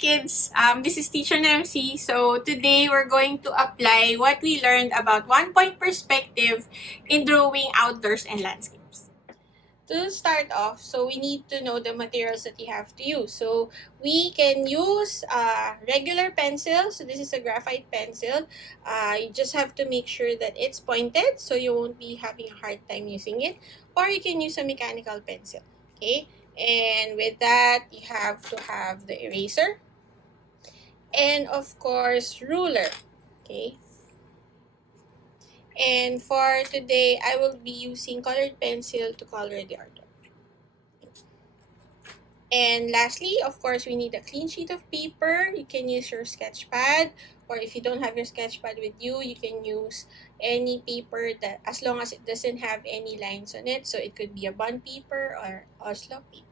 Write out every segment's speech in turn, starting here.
kids, this is Teacher Nemcy. So today we're going to apply what we learned about one-point perspective in drawing outdoors and landscapes. To start off, so we need to know the materials that you have to use. So we can use regular pencil. So this is a graphite pencil. You just have to make sure that it's pointed so you won't be having a hard time using it. Or you can use a mechanical pencil. Okay? And with that, you have to have the eraser. And of course, ruler. Okay? And for today, I will be using colored pencil to color the artwork. And lastly, of course, we need a clean sheet of paper. You can use your sketch pad, or if you don't have your sketch pad with you, you can use any paper that, as long as it doesn't have any lines on it. So it could be a bond paper or Oslo paper.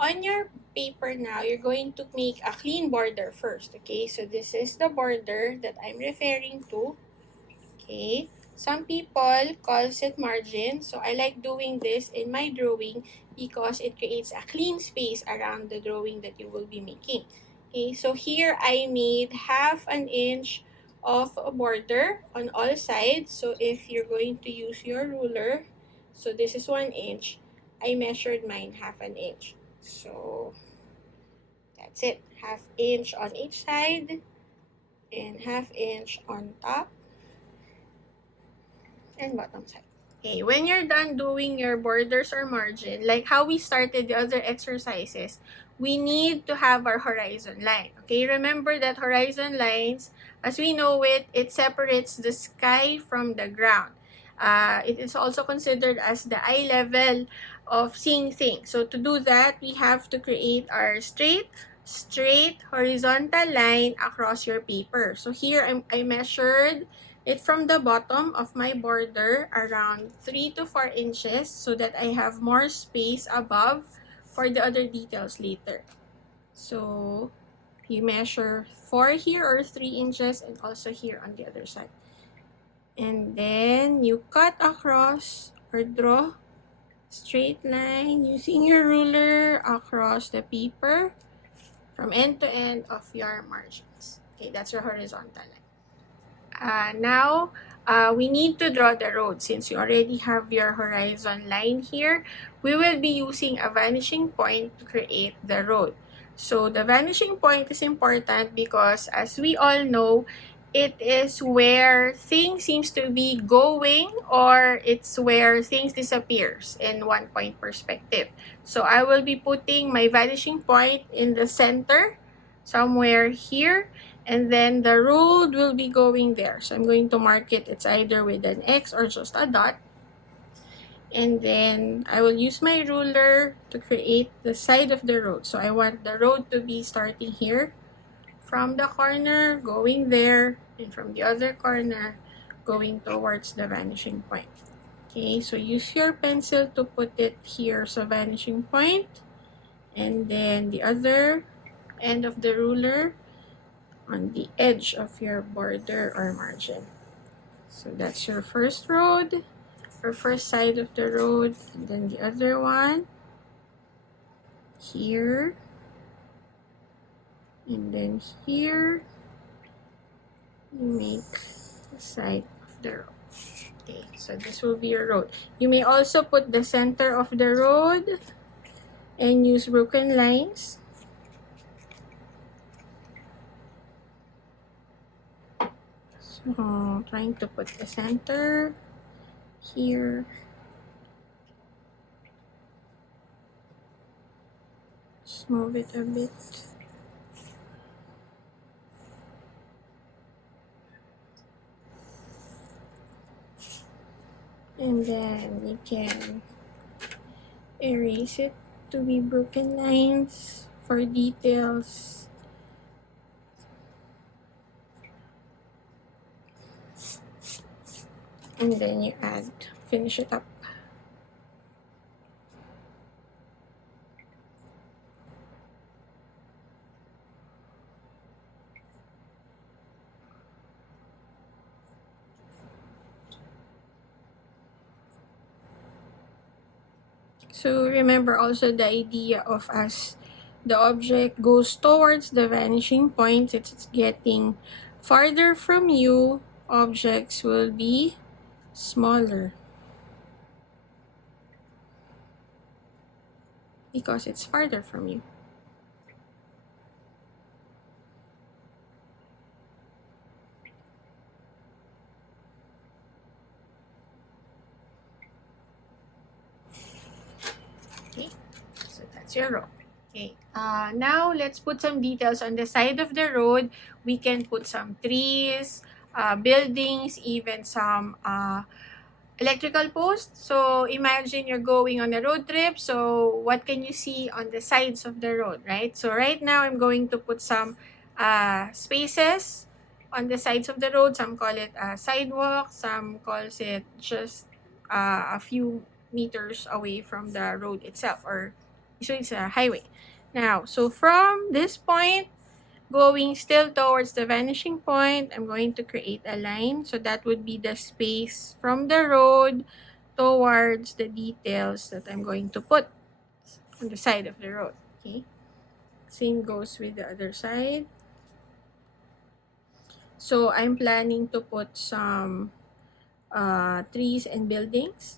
On your paper now, you're going to make a clean border first. Okay, so this is the border that I'm referring to. Okay, some people calls it margin. So I like doing this in my drawing because it creates a clean space around the drawing that you will be making. Okay, so here I made 1/2 inch of a border on all sides. So if you're going to use your ruler, so this is 1 inch, I measured mine 1/2 inch. So that's it, 1/2 inch on each side and 1/2 inch on top and bottom side. Okay, when you're done doing your borders or margin, like how we started the other exercises, we need to have our horizon line. Okay, remember that horizon lines, as we know it, it separates the sky from the ground. It is also considered as the eye level of seeing things. So to do that, we have to create our straight horizontal line across your paper. So here I measured it from the bottom of my border around 3 to 4 inches so that I have more space above for the other details later. So you measure 4 here or 3 inches and also here on the other side. And then you cut across or draw straight line using your ruler across the paper from end to end of your margins. Okay, that's your horizontal line. Now, we need to draw the road. Since you already have your horizon line here, we will be using a vanishing point to create the road. So the vanishing point is important because, as we all know, it is where things seems to be going, or it's where things disappears in one-point perspective. So I will be putting my vanishing point in the center, somewhere here, and then the road will be going there. So I'm going to mark it. It's either with an X or just a dot. And then I will use my ruler to create the side of the road. So I want the road to be starting here from the corner, going there, and from the other corner, going towards the vanishing point. Okay, so use your pencil to put it here, so vanishing point. And then the other end of the ruler on the edge of your border or margin. So that's your first road, or first side of the road, and then the other one here, and then here you make the side of the road. Okay, so this will be your road. You may also put the center of the road and use broken lines. So trying to put the center here. Just move it a bit. And then you can erase it to be broken lines for details. And then you finish it up. So remember also the idea of us the object goes towards the vanishing point, it's getting farther from you, objects will be smaller because it's farther from you. Okay, so that's your road. Okay, now let's put some details on the side of the road. We can put some trees, buildings, even some electrical posts. So imagine you're going on a road trip. So what can you see on the sides of the road, right? So right now I'm going to put some spaces on the sides of the road. Some call it a sidewalk, some calls it just a few meters away from the road itself, or so it's a highway. Now, so from this point, going still towards the vanishing point, I'm going to create a line. So that would be the space from the road towards the details that I'm going to put on the side of the road. Okay. Same goes with the other side. So I'm planning to put some trees and buildings.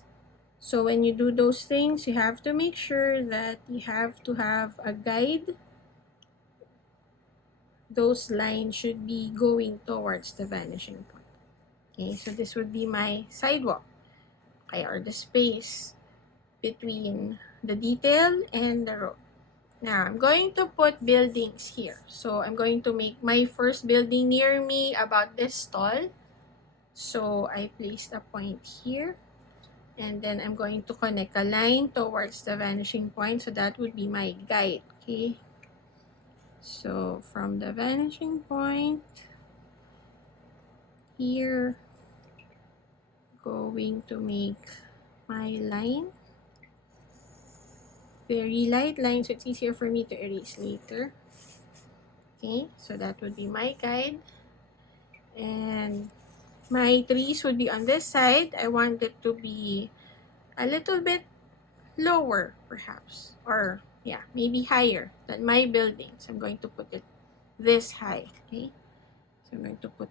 So when you do those things, you have to make sure that you have to have a guide. Those lines should be going towards the vanishing point. Okay, so this would be my sidewalk, okay, or the space between the detail and the road. Now, I'm going to put buildings here. So I'm going to make my first building near me about this tall. So I placed a point here. And then I'm going to connect a line towards the vanishing point. So that would be my guide, okay? So from the vanishing point here, going to make my line. Very light line, so it's easier for me to erase later. Okay, so that would be my guide. And my trees would be on this side. I want it to be a little bit lower, perhaps. Or, yeah, maybe higher than my buildings. I'm going to put it this high, okay? So I'm going to put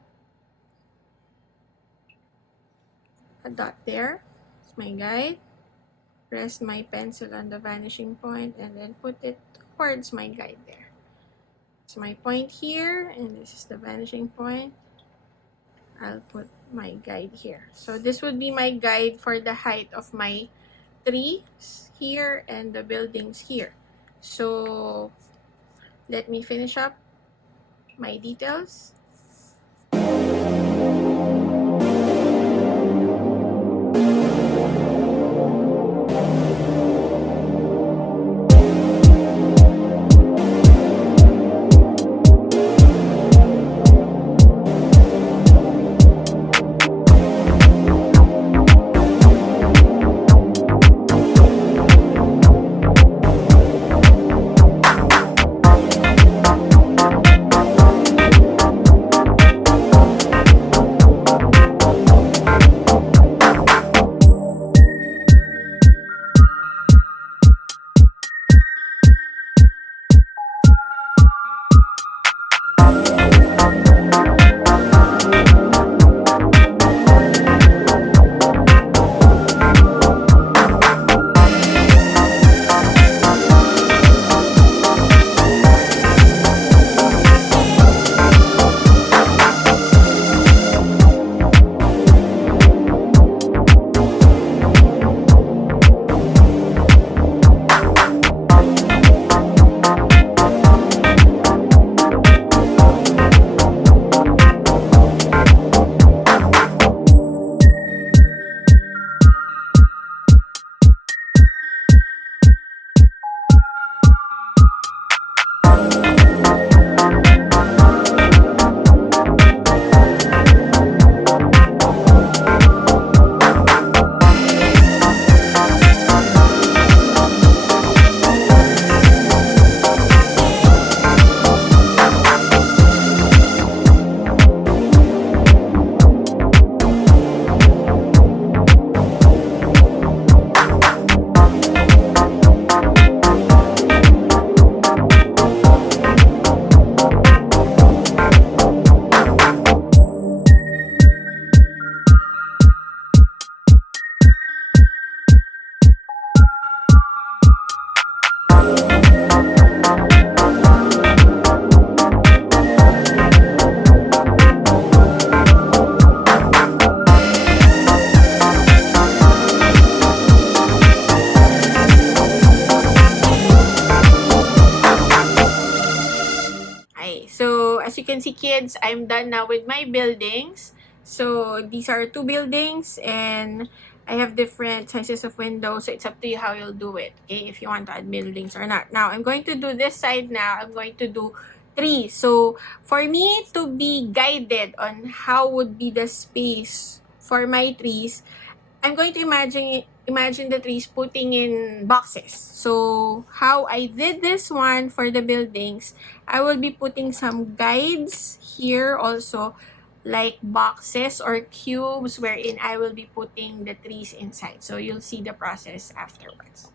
a dot there. It's my guide. Rest my pencil on the vanishing point and then put it towards my guide there. It's my point here, and this is the vanishing point. I'll put my guide here. So this would be my guide for the height of my trees here and the buildings here. So let me finish up my details. see, kids, I'm done now with my buildings. So these are 2 buildings, and I have different sizes of windows, so it's up to you how you'll do it, okay, if you want to add buildings or not. Now, I'm going to do this side now. I'm going to do trees. So, for me to be guided on how would be the space for my trees, I'm going to imagine the trees putting in boxes. So, how I did this one for the buildings, I will be putting some guides here also, like boxes or cubes wherein I will be putting the trees inside. So, you'll see the process afterwards.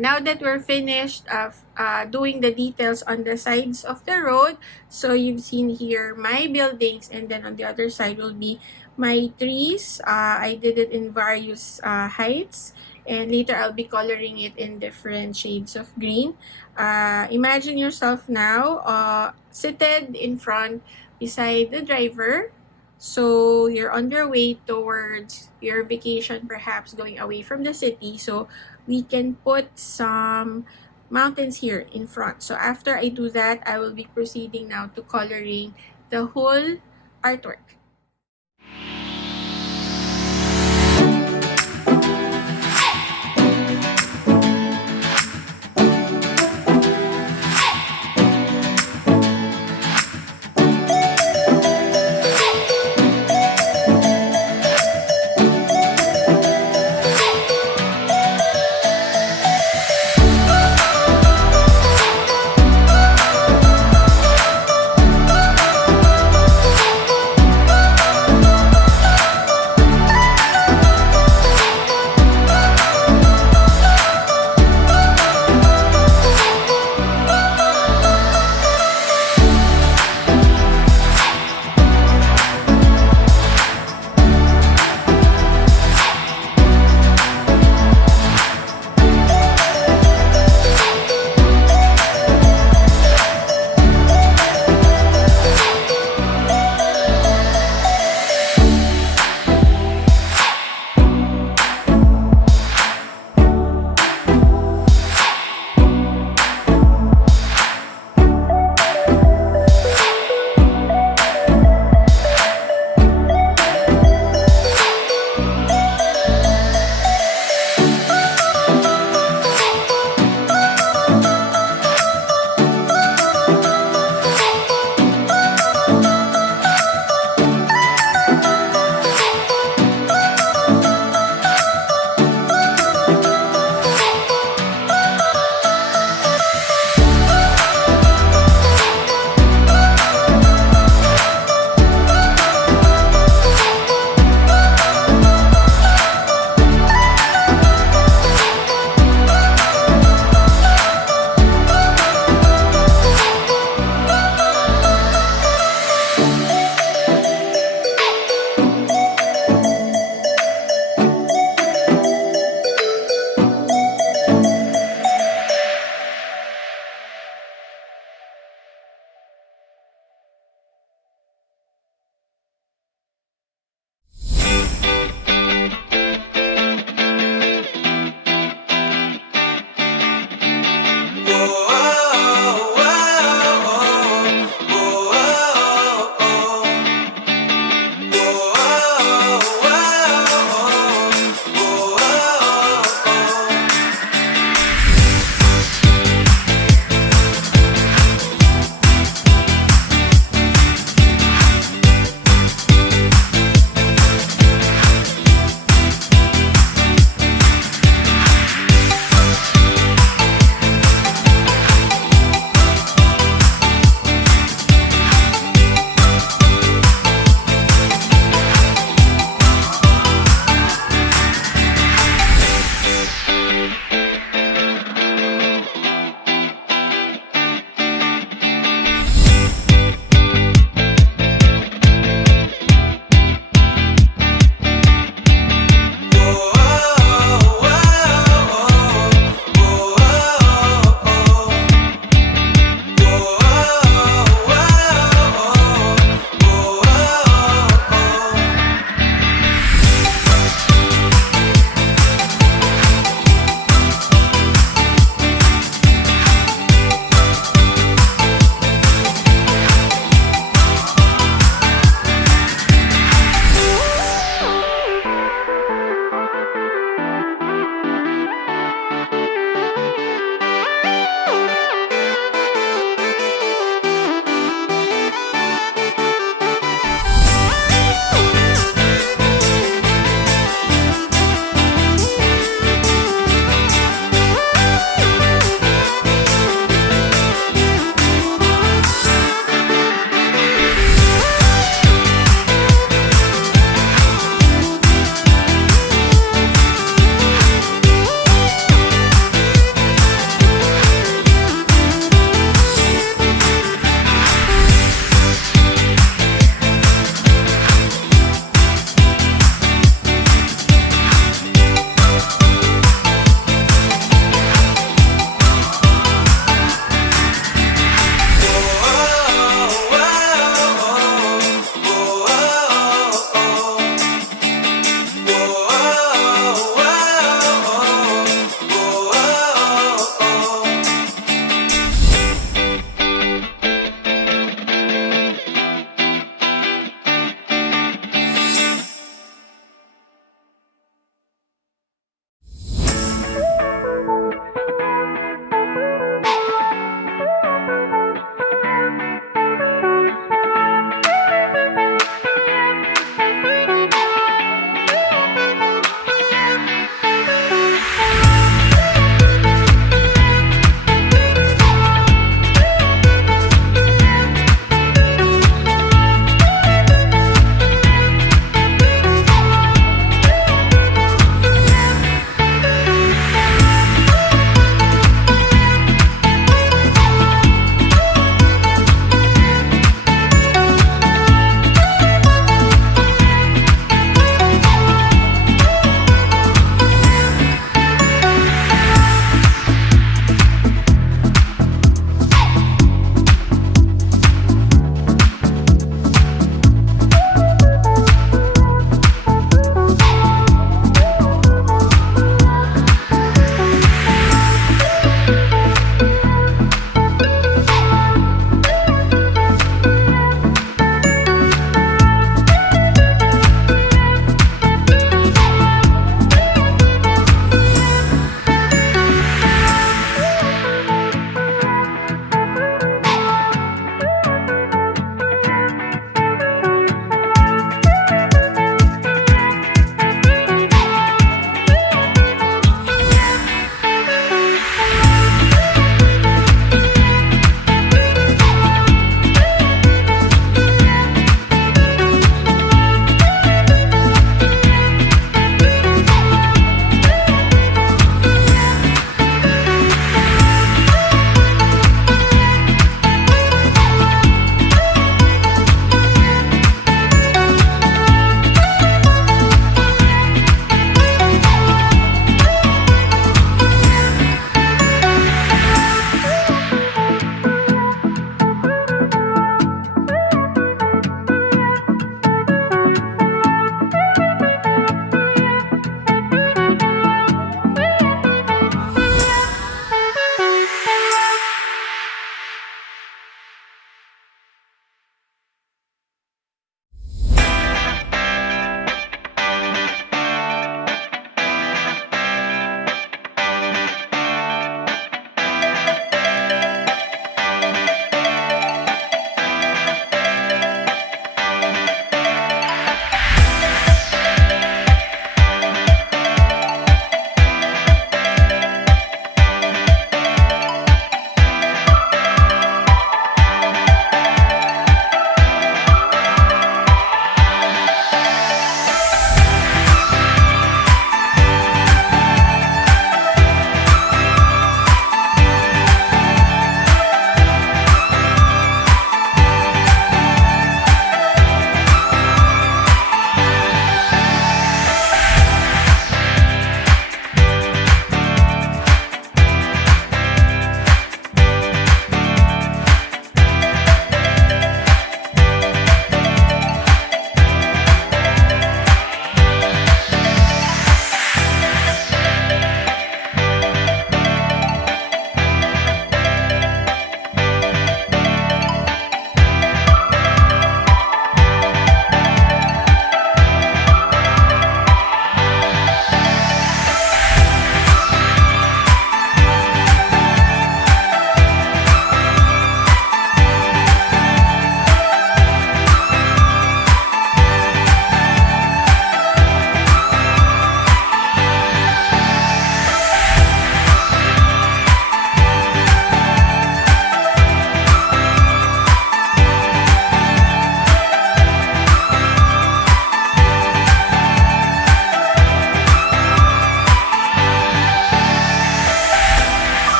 Now that we're finished doing the details on the sides of the road, so you've seen here my buildings, and then on the other side will be my trees. I did it in various heights, and later I'll be coloring it in different shades of green. Imagine yourself now seated in front beside the driver. So you're on your way towards your vacation, perhaps going away from the city. So we can put some mountains here in front. So after I do that, I will be proceeding now to coloring the whole artwork.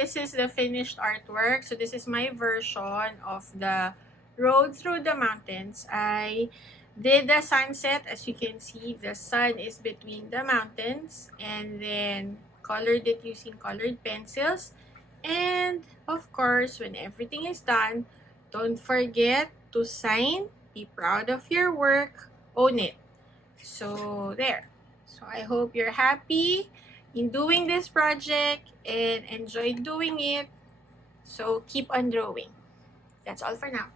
this is the finished artwork. So this is my version of the road through the mountains. I did the sunset. As you can see, the sun is between the mountains, and then colored it using colored pencils. And of course, when everything is done, don't forget to sign, be proud of your work, own it. So there. So I hope you're happy in doing this project and enjoyed doing it. So keep on drawing. That's all for now.